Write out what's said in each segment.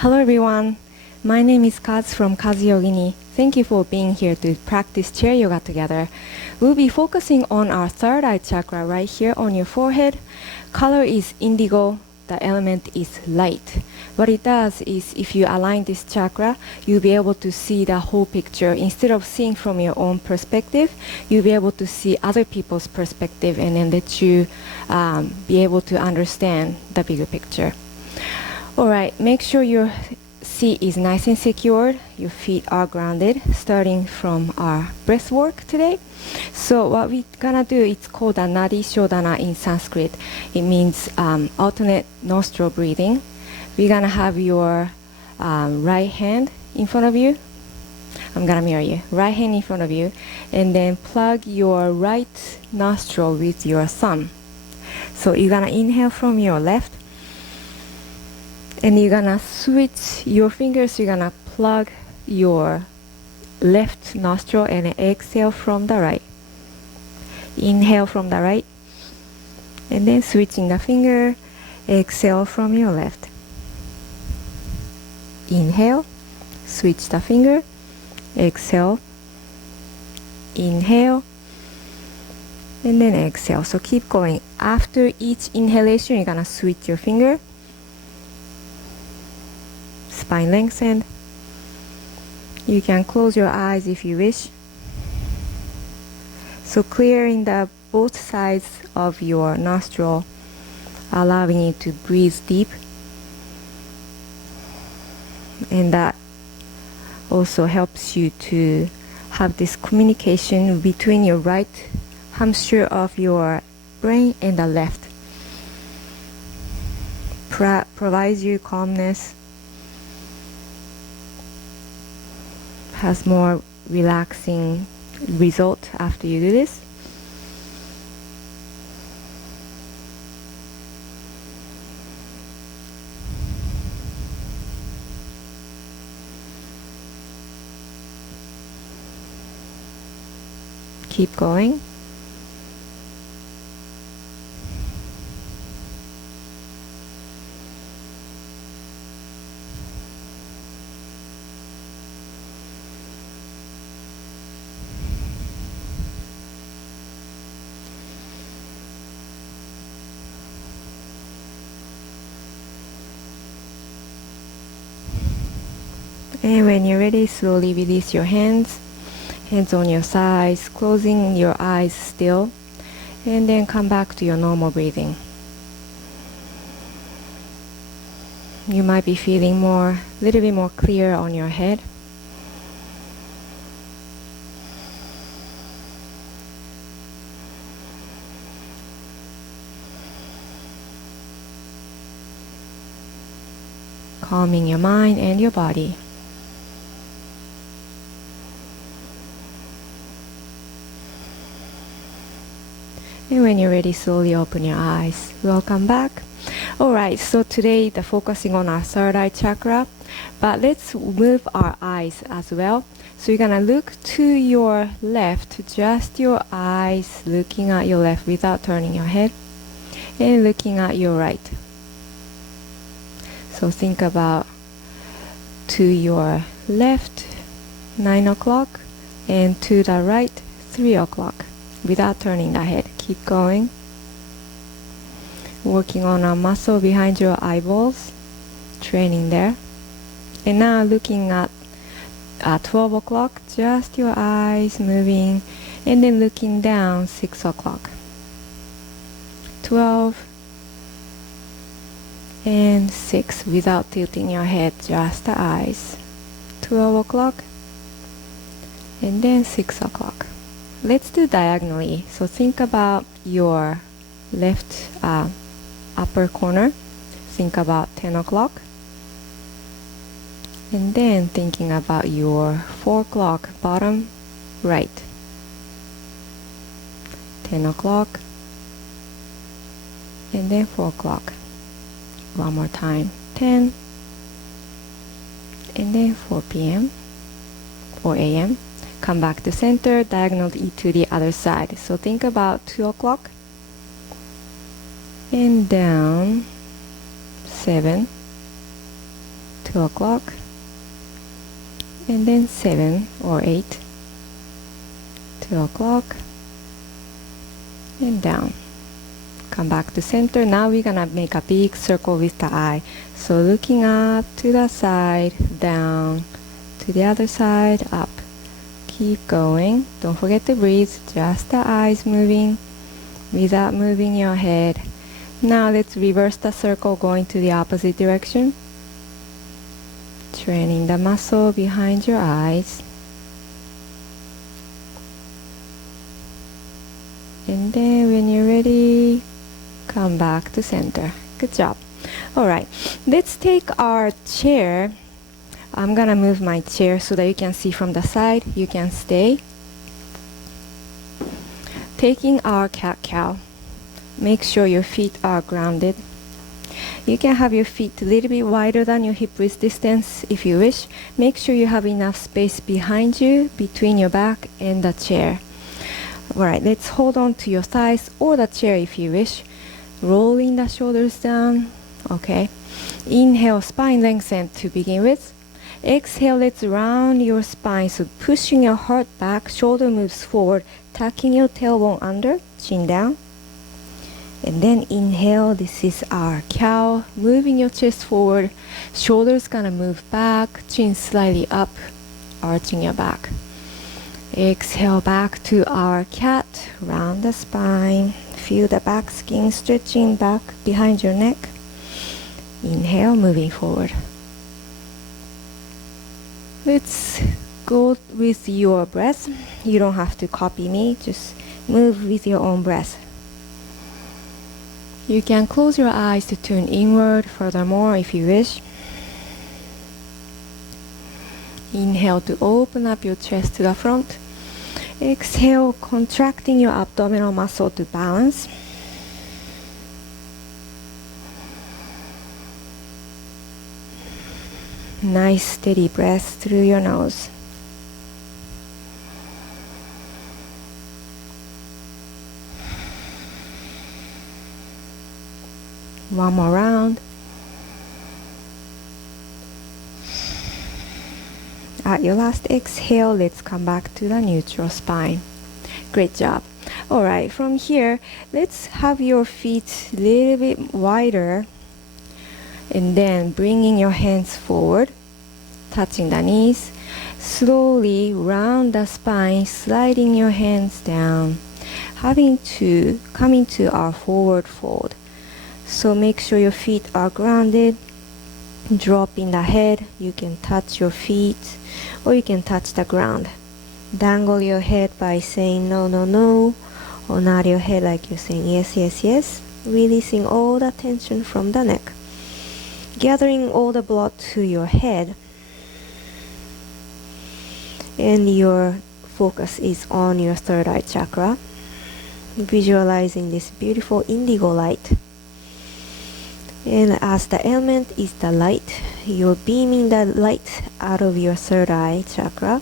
Hello everyone, my name is Kaz from Kaz Yogini. Thank you for being here to practice chair yoga together. We'll be focusing on our third eye chakra right here on your forehead. Color is indigo, the element is light. What it does is if you align this chakra, you'll be able to see the whole picture. Instead of seeing from your own perspective, you'll be able to see other people's perspective and then let you be able to understand the bigger picture. Alright, make sure your seat is nice and secured, your feet are grounded, starting from our breath work today. So what we're gonna do, it's called a Nadi Shodana in Sanskrit. It means alternate nostril breathing. We're gonna have your right hand in front of you. I'm gonna mirror you. Right hand in front of you, and then plug your right nostril with your thumb. So you're gonna inhale from your left, and you're gonna switch your fingers. You're gonna plug your left nostril and exhale from the right. Inhale from the right, and then switching the finger, exhale from your left. Inhale, switch the finger, exhale, inhale, and then exhale. So keep going. After each inhalation, you're gonna switch your finger, spine lengthened. You can close your eyes if you wish. So clearing the both sides of your nostril, allowing you to breathe deep. And that also helps you to have this communication between your right hemisphere of your brain and the left. Provides you calmness, has more relaxing result after you do this. Keep going. And when you're ready, slowly release your hands on your sides, closing your eyes still, and then come back to your normal breathing. You might be feeling a little bit more clear on your head. Calming your mind and your body. And when you're ready, slowly open your eyes. Welcome back. Alright, so today the focusing on our third eye chakra, but let's move our eyes as well. So you're gonna look to your left, just your eyes looking at your left without turning your head, and looking at your right. So think about to your left 9 o'clock and to the right 3 o'clock without turning the head. Keep going. Working on a muscle behind your eyeballs, training there. And now looking at 12 o'clock, just your eyes moving, and then looking down 6 o'clock. 12 and 6 without tilting your head, just the eyes. 12 o'clock and then 6 o'clock. Let's do diagonally. So think about your left upper corner. Think about 10 o'clock. And then thinking about your 4 o'clock bottom right. 10 o'clock. And then 4 o'clock. One more time. 10. And then 4 p.m. or a.m. Come back to center, diagonal to the other side. So think about 2 o'clock and down 7 2 o'clock, and then 7 or 8, 2 o'clock, and down. Come back to center. Now we're gonna make a big circle with the eye. So looking up to the side, down, to the other side, up. Keep going. Don't forget to breathe. Just the eyes moving without moving your head. Now let's reverse the circle going to the opposite direction. Training the muscle behind your eyes. And then when you're ready, come back to center. Good job. Alright, let's take our chair. I'm gonna move my chair so that you can see from the side. You can stay. Taking our cat-cow. Make sure your feet are grounded. You can have your feet a little bit wider than your hip width distance if you wish. Make sure you have enough space behind you, between your back and the chair. Alright, let's hold on to your thighs or the chair if you wish. Rolling the shoulders down. Okay. Inhale, spine lengthen to begin with. Exhale, let's round your spine. So pushing your heart back, shoulder moves forward, tucking your tailbone under, chin down. And then inhale, this is our cow. Moving your chest forward, shoulders gonna move back, chin slightly up, arching your back. Exhale back to our cat. Round the spine. Feel the back skin stretching back behind your neck. Inhale, moving forward. Let's go with your breath. You don't have to copy me. Just move with your own breath. You can close your eyes to turn inward furthermore if you wish. Inhale to open up your chest to the front. Exhale, contracting your abdominal muscle to balance. Nice steady breath through your nose. One more round. At your last exhale, let's come back to the neutral spine. Great job. Alright, from here, let's have your feet a little bit wider. And then bringing your hands forward, touching the knees. Slowly round the spine, sliding your hands down. Coming to our forward fold. So make sure your feet are grounded. Dropping the head, you can touch your feet or you can touch the ground. Dangle your head by saying no, no, no, or nod your head like you're saying yes, yes, yes. Releasing all the tension from the neck. Gathering all the blood to your head. And your focus is on your third eye chakra. Visualizing this beautiful indigo light. And as the element is the light, you're beaming the light out of your third eye chakra,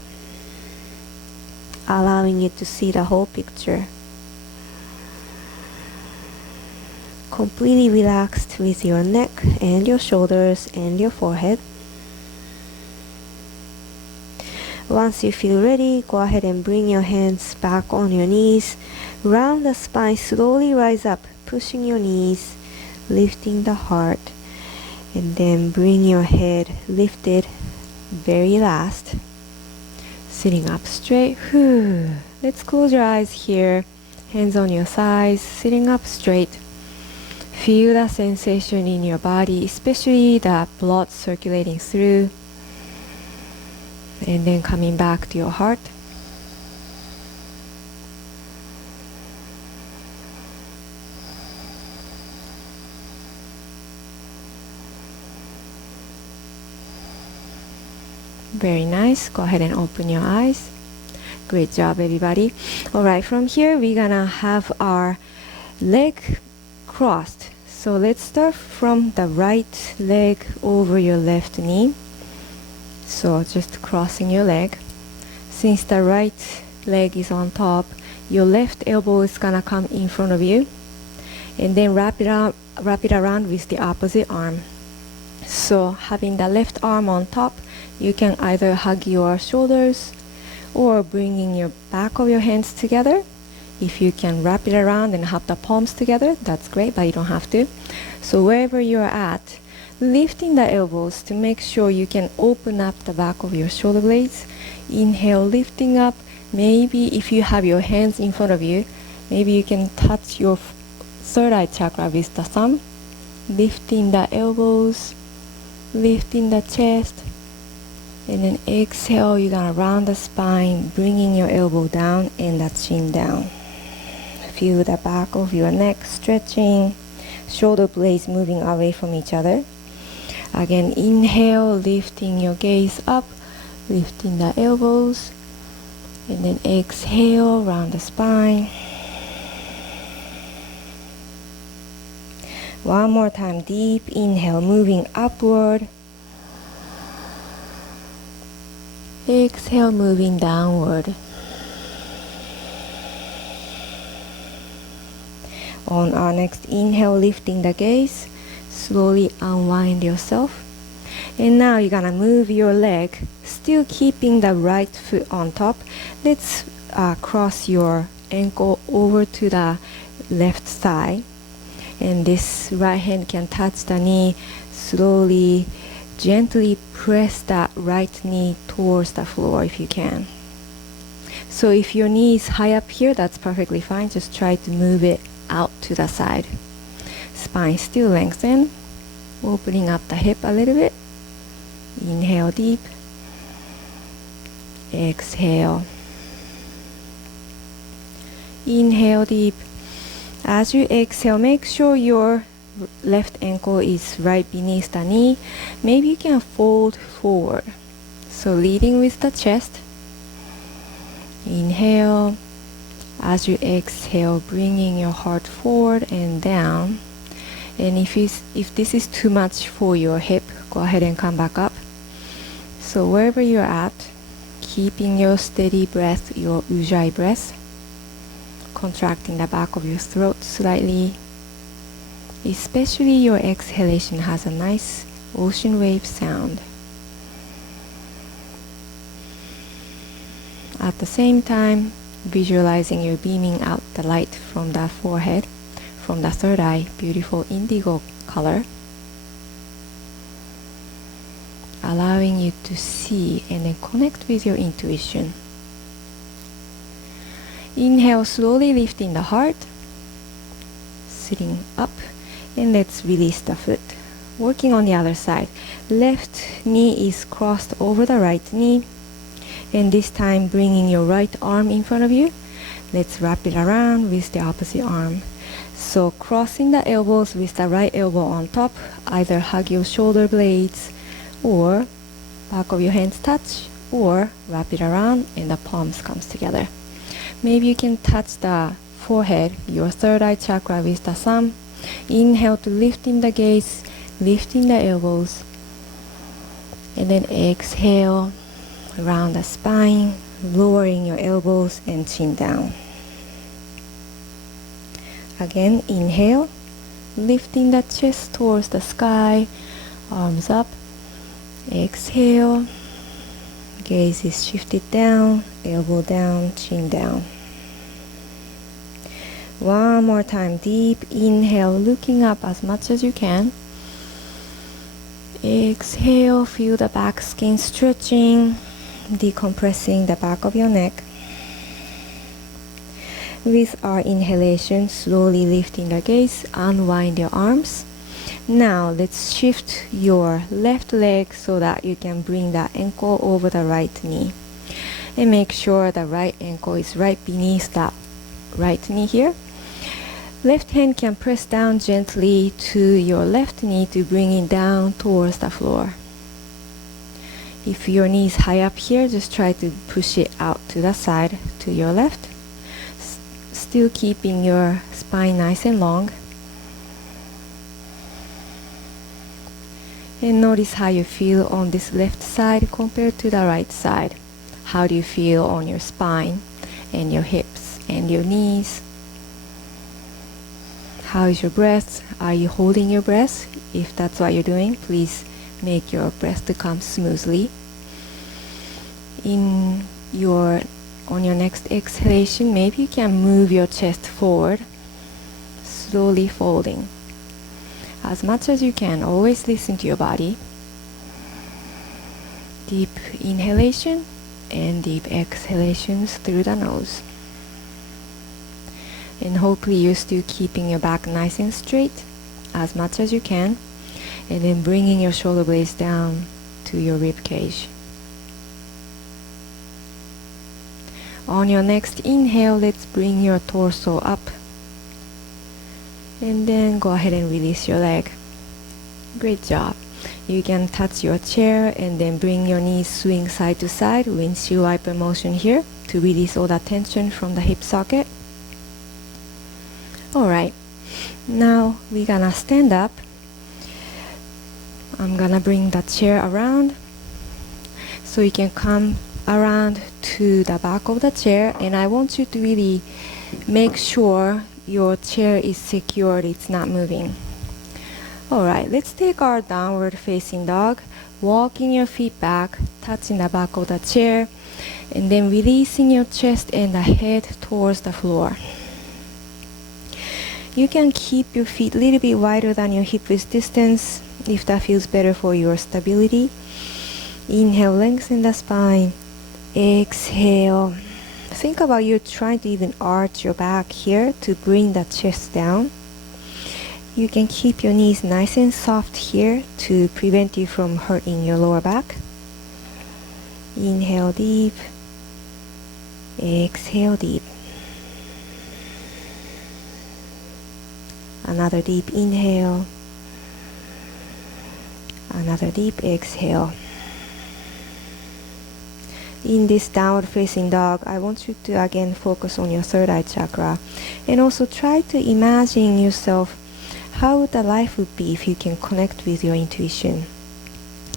allowing you to see the whole picture. Completely relaxed with your neck and your shoulders and your forehead. Once you feel ready, go ahead and bring your hands back on your knees. Round the spine, slowly rise up, pushing your knees, lifting the heart, and then bring your head lifted. Very last, sitting up straight. Let's close your eyes here, hands on your thighs, sitting up straight. Feel the sensation in your body, especially the blood circulating through, and then coming back to your heart. Very nice. Go ahead and open your eyes. Great job, everybody. Alright, from here we're gonna have our leg crossed. So let's start from the right leg over your left knee. So just crossing your leg. Since the right leg is on top, your left elbow is gonna come in front of you. And then wrap it around with the opposite arm. So having the left arm on top, you can either hug your shoulders or bringing your back of your hands together. If you can wrap it around and have the palms together, that's great, but you don't have to. So wherever you're at, lifting the elbows to make sure you can open up the back of your shoulder blades. Inhale, lifting up. Maybe if you have your hands in front of you, maybe you can touch your third eye chakra with the thumb. Lifting the elbows, lifting the chest. And then exhale, you're gonna round the spine, bringing your elbow down and the chin down. Feel the back of your neck stretching, shoulder blades moving away from each other. Again, inhale, lifting your gaze up, lifting the elbows, and then exhale, round the spine. One more time, deep inhale, moving upward. Exhale, moving downward. On our next inhale, lifting the gaze, slowly unwind yourself. And now you're gonna move your leg, still keeping the right foot on top. Let's cross your ankle over to the left thigh. And this right hand can touch the knee. Slowly, gently press that right knee towards the floor if you can. So if your knee is high up here, that's perfectly fine. Just try to move it out to the side. Spine still lengthen, opening up the hip a little bit. Inhale deep, exhale. Inhale deep. As you exhale, make sure your left ankle is right beneath the knee. Maybe you can fold forward. So leading with the chest. Inhale. As you exhale, bringing your heart forward and down. And if this is too much for your hip, go ahead and come back up. So wherever you're at, keeping your steady breath, your ujjayi breath, contracting the back of your throat slightly. Especially your exhalation has a nice ocean wave sound. At the same time, visualizing you're beaming out the light from the forehead, from the third eye, beautiful indigo color, allowing you to see and then connect with your intuition. Inhale, slowly lifting the heart, sitting up, and let's release the foot. Working on the other side. Left knee is crossed over the right knee. And this time bringing your right arm in front of you. Let's wrap it around with the opposite arm. So crossing the elbows with the right elbow on top. Either hug your shoulder blades or back of your hands touch, or wrap it around and the palms comes together. Maybe you can touch the forehead, your third eye chakra with the thumb. Inhale to lifting the gaze, lifting the elbows. And then exhale. Around the spine, lowering your elbows and chin down. Again, inhale, lifting the chest towards the sky, arms up. Exhale, gaze is shifted down, elbow down, chin down. One more time, deep inhale, looking up as much as you can. Exhale, feel the back skin stretching, decompressing the back of your neck. With our inhalation, slowly lifting the gaze, unwind your arms. Now let's shift your left leg so that you can bring the ankle over the right knee. And make sure the right ankle is right beneath that right knee here. Left hand can press down gently to your left knee to bring it down towards the floor. If your knee is high up here, just try to push it out to the side, to your left. Still keeping your spine nice and long. And notice how you feel on this left side compared to the right side. How do you feel on your spine and your hips and your knees? How is your breath? Are you holding your breath? If that's what you're doing, please make your breath to come smoothly. On your next exhalation, maybe you can move your chest forward, slowly folding. As much as you can, always listen to your body. Deep inhalation and deep exhalations through the nose. And hopefully you're still keeping your back nice and straight as much as you can. And then bringing your shoulder blades down to your rib cage. On your next inhale, let's bring your torso up. And then go ahead and release your leg. Great job. You can touch your chair and then bring your knees swing side to side, windshield wiper motion here to release all the tension from the hip socket. Alright, now we're gonna stand up. I'm gonna bring the chair around so you can come around to the back of the chair, and I want you to really make sure your chair is secured, it's not moving. Alright, let's take our downward facing dog, walking your feet back, touching the back of the chair, and then releasing your chest and the head towards the floor. You can keep your feet a little bit wider than your hip width distance if that feels better for your stability. Inhale, lengthen the spine. Exhale. Think about you trying to even arch your back here to bring the chest down. You can keep your knees nice and soft here to prevent you from hurting your lower back. Inhale deep. Exhale deep. Another deep inhale. Another deep exhale. In this downward facing dog, I want you to again focus on your third eye chakra, and also try to imagine yourself how the life would be if you can connect with your intuition.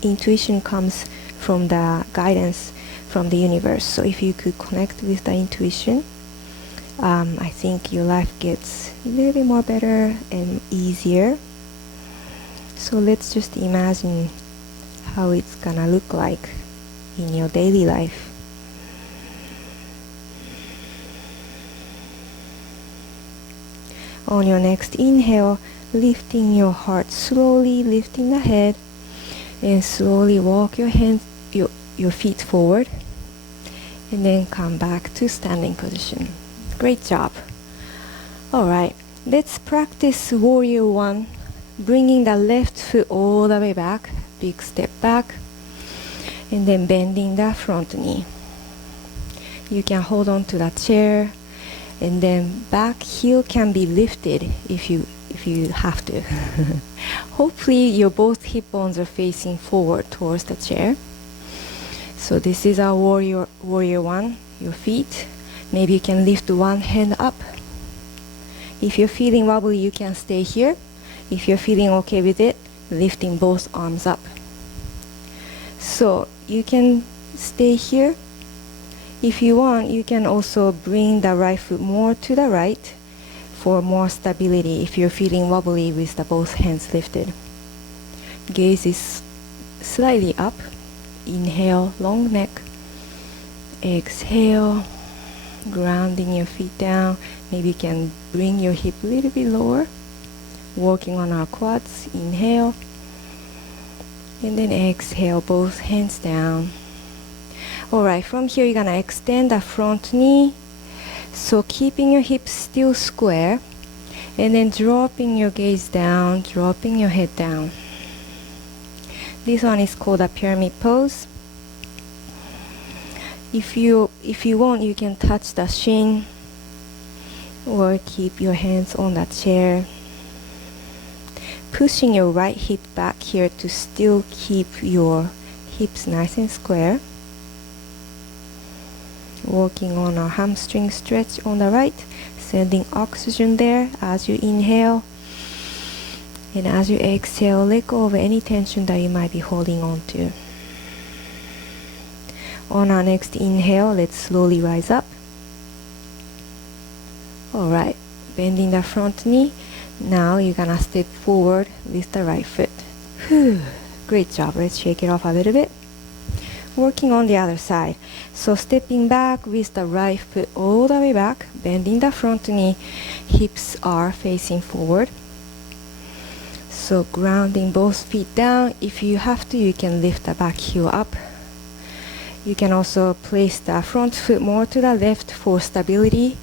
Intuition comes from the guidance from the universe. So if you could connect with the intuition, I think your life gets a little bit more better and easier. So let's just imagine how it's gonna look like in your daily life. On your next inhale, lifting your heart slowly, lifting the head, and slowly walk your hands, your feet forward, and then come back to standing position. Great job. Alright, let's practice warrior one, bringing the left foot all the way back, big step back, and then bending the front knee. You can hold on to the chair, and then back heel can be lifted if you have to. Hopefully your both hip bones are facing forward towards the chair. So this is our warrior one, your feet. Maybe you can lift one hand up. If you're feeling wobbly, you can stay here. If you're feeling okay with it, lifting both arms up. So you can stay here. If you want, you can also bring the right foot more to the right for more stability if you're feeling wobbly with the both hands lifted. Gaze is slightly up. Inhale, long neck. Exhale, grounding your feet down. Maybe you can bring your hip a little bit lower. Working on our quads. Inhale. And then exhale, both hands down. Alright, from here you're gonna extend the front knee. So keeping your hips still square. And then dropping your gaze down, dropping your head down. This one is called a pyramid pose. If you want, you can touch the shin or keep your hands on the chair. Pushing your right hip back here to still keep your hips nice and square. Working on a hamstring stretch on the right, sending oxygen there as you inhale. And as you exhale, let go of any tension that you might be holding on to. On our next inhale, let's slowly rise up. Alright, bending the front knee. Now you're gonna step forward with the right foot. Whew. Great job. Let's shake it off a little bit. Working on the other side. So stepping back with the right foot all the way back, bending the front knee, hips are facing forward. So grounding both feet down. If you have to, you can lift the back heel up. You can also place the front foot more to the left for stability.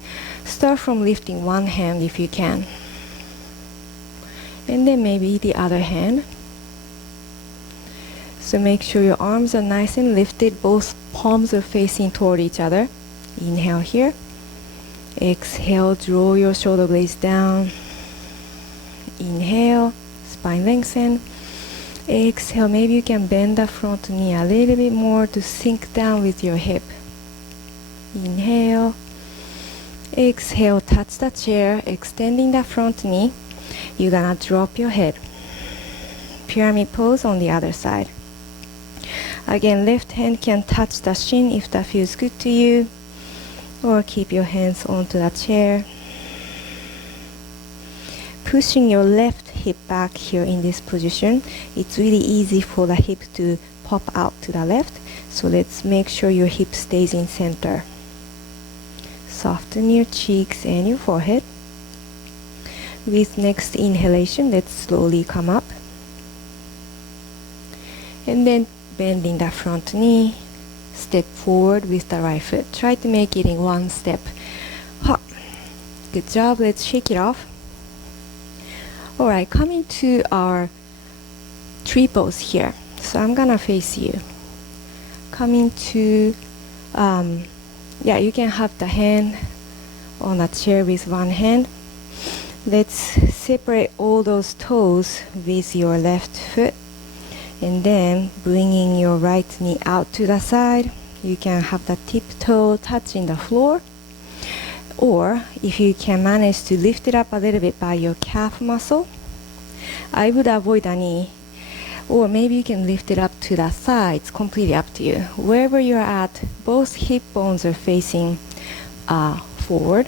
Start from lifting one hand if you can. And then maybe the other hand. So make sure your arms are nice and lifted. Both palms are facing toward each other. Inhale here. Exhale, draw your shoulder blades down. Inhale, spine lengthen. Exhale, maybe you can bend the front knee a little bit more to sink down with your hip. Inhale. Exhale, touch the chair, extending the front knee. You're gonna drop your head. Pyramid pose on the other side. Again, left hand can touch the shin if that feels good to you, or keep your hands onto the chair. Pushing your left hip back here in this position, it's really easy for the hip to pop out to the left, so let's make sure your hip stays in center. Soften your cheeks and your forehead. With next inhalation, let's slowly come up. And then bending the front knee, step forward with the right foot. Try to make it in one step. Hop. Good job. Let's shake it off. Alright, coming to our tree pose here. So I'm gonna face you. Coming to, you can have the hand on the chair with one hand. Let's separate all those toes with your left foot. And then bringing your right knee out to the side. You can have the tip toe touching the floor. Or if you can manage to lift it up a little bit by your calf muscle, I would avoid the knee. Or maybe you can lift it up to the sides, completely up to you. Wherever you're at, both hip bones are facing forward.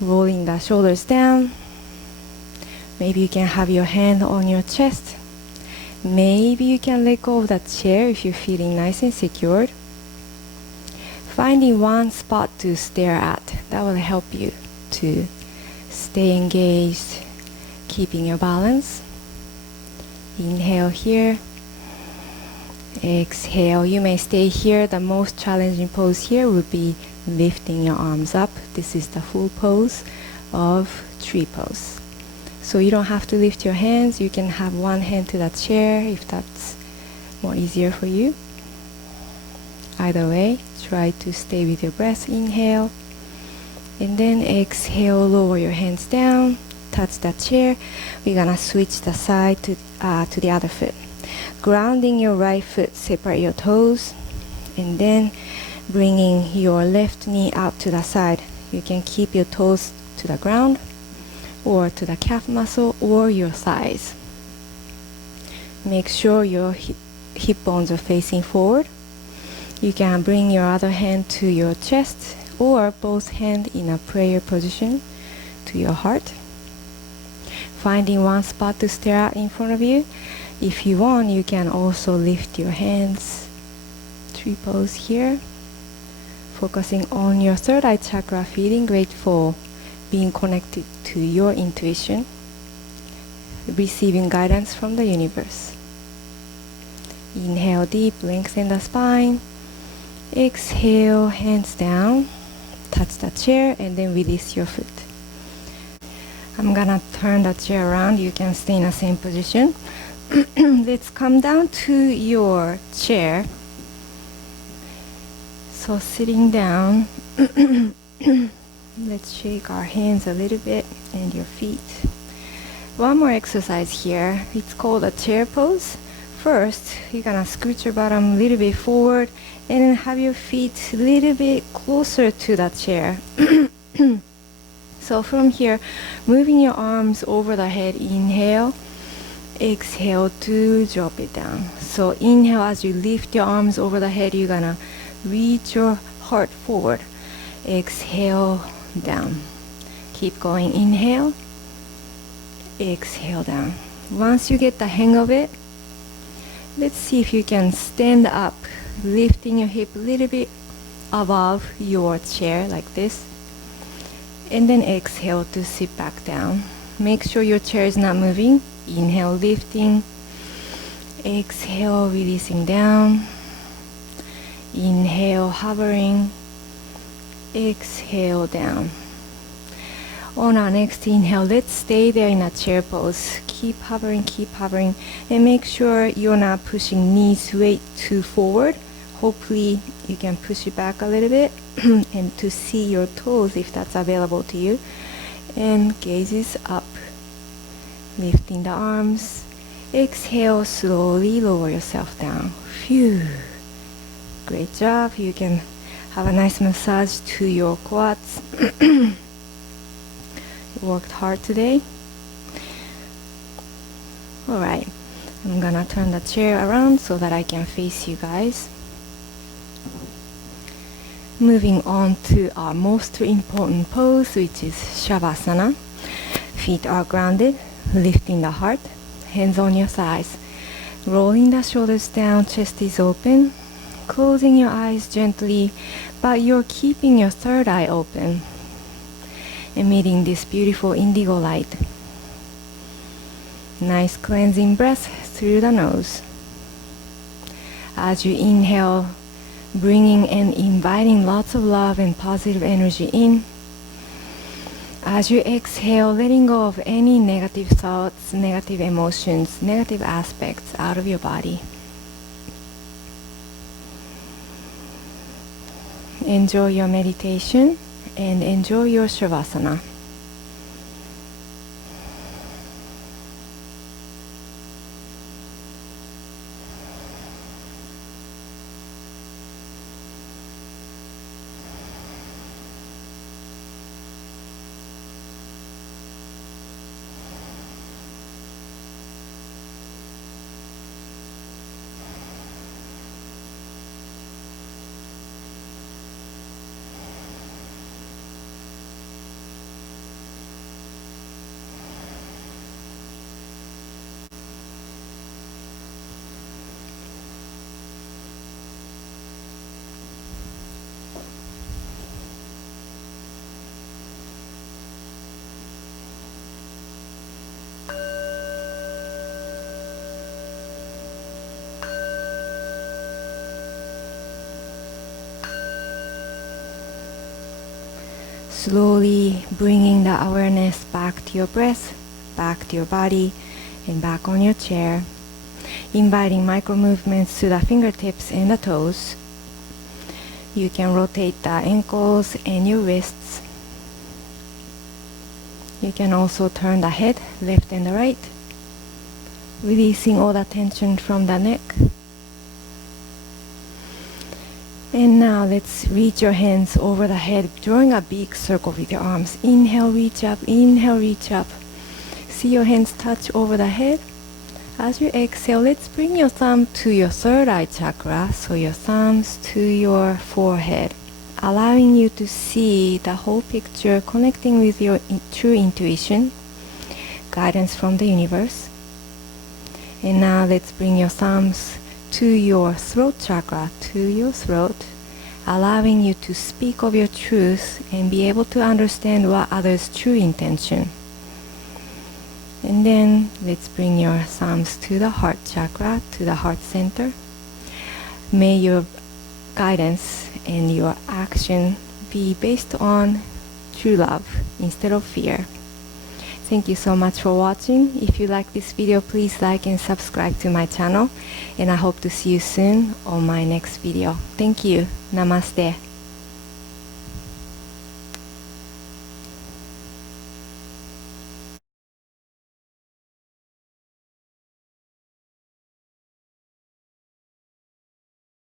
Rolling the shoulders down. Maybe you can have your hand on your chest. Maybe you can let go of the chair if you're feeling nice and secured. Finding one spot to stare at, that will help you to stay engaged, keeping your balance. Inhale here. Exhale. You may stay here. The most challenging pose here would be lifting your arms up. This is the full pose of tree pose. So you don't have to lift your hands. You can have one hand to the chair if that's more easier for you. Either way, try to stay with your breath. Inhale. And then exhale, lower your hands down, touch the chair. We're gonna switch the side to the other foot. Grounding your right foot, separate your toes. And then bringing your left knee out to the side. You can keep your toes to the ground or to the calf muscle or your thighs. Make sure your hip bones are facing forward. You can bring your other hand to your chest or both hands in a prayer position to your heart. Finding one spot to stare at in front of you. If you want, you can also lift your hands. Tree pose here. Focusing on your third eye chakra, feeling grateful, being connected to your intuition, receiving guidance from the universe. Inhale deep, lengthen the spine. Exhale, hands down, touch the chair, and then release your foot. I'm gonna turn the chair around. You can stay in the same position. Let's come down to your chair. So sitting down, let's shake our hands a little bit and your feet. One more exercise here. It's called a chair pose. First, you're gonna scoot your bottom a little bit forward and then have your feet a little bit closer to the chair. So from here, moving your arms over the head, inhale. Exhale to drop it down. So inhale as you lift your arms over the head, you're gonna reach your heart forward. Exhale down. Keep going. Inhale. exhale down. Once you get the hang of it, let's see if you can stand up, lifting your hip a little bit above your chair like this, and then exhale to sit back down. Make sure your chair is not moving. Inhale, lifting. Exhale, releasing down. Inhale, hovering. Exhale, down. On our next inhale, let's stay there in a chair pose. Keep hovering, and make sure you're not pushing knees way too forward. Hopefully you can push it back a little bit and to see your toes if that's available to you. And gazes up, lifting the arms. Exhale, slowly lower yourself down. Phew. Great job. You can have a nice massage to your quads. You worked hard today. Alright, I'm gonna turn the chair around so that I can face you guys. Moving on to our most important pose, which is Shavasana. Feet are grounded, lifting the heart, hands on your thighs. Rolling the shoulders down, chest is open. Closing your eyes gently, but you're keeping your third eye open. Emitting this beautiful indigo light. Nice cleansing breath through the nose. As you inhale, bringing and inviting lots of love and positive energy in. As you exhale, letting go of any negative thoughts, negative emotions, negative aspects out of your body. Enjoy your meditation and enjoy your Shavasana. Slowly bringing the awareness back to your breath, back to your body, and back on your chair. Inviting micro movements to the fingertips and the toes. You can rotate the ankles and your wrists. You can also turn the head left and the right, releasing all the tension from the neck. And now let's reach your hands over the head, drawing a big circle with your arms. Inhale, reach up. Inhale, reach up. See your hands touch over the head. As you exhale, let's bring your thumb to your third eye chakra, so your thumbs to your forehead, allowing you to see the whole picture, connecting with your true intuition, guidance from the universe. And now let's bring your thumbs to your throat chakra, to your throat, allowing you to speak of your truth and be able to understand what others' true intention. And then let's bring your thumbs to the heart chakra, to the heart center. May your guidance and your action be based on true love instead of fear. Thank you so much for watching. If you like this video, please like and subscribe to my channel. And I hope to see you soon on my next video. Thank you. Namaste.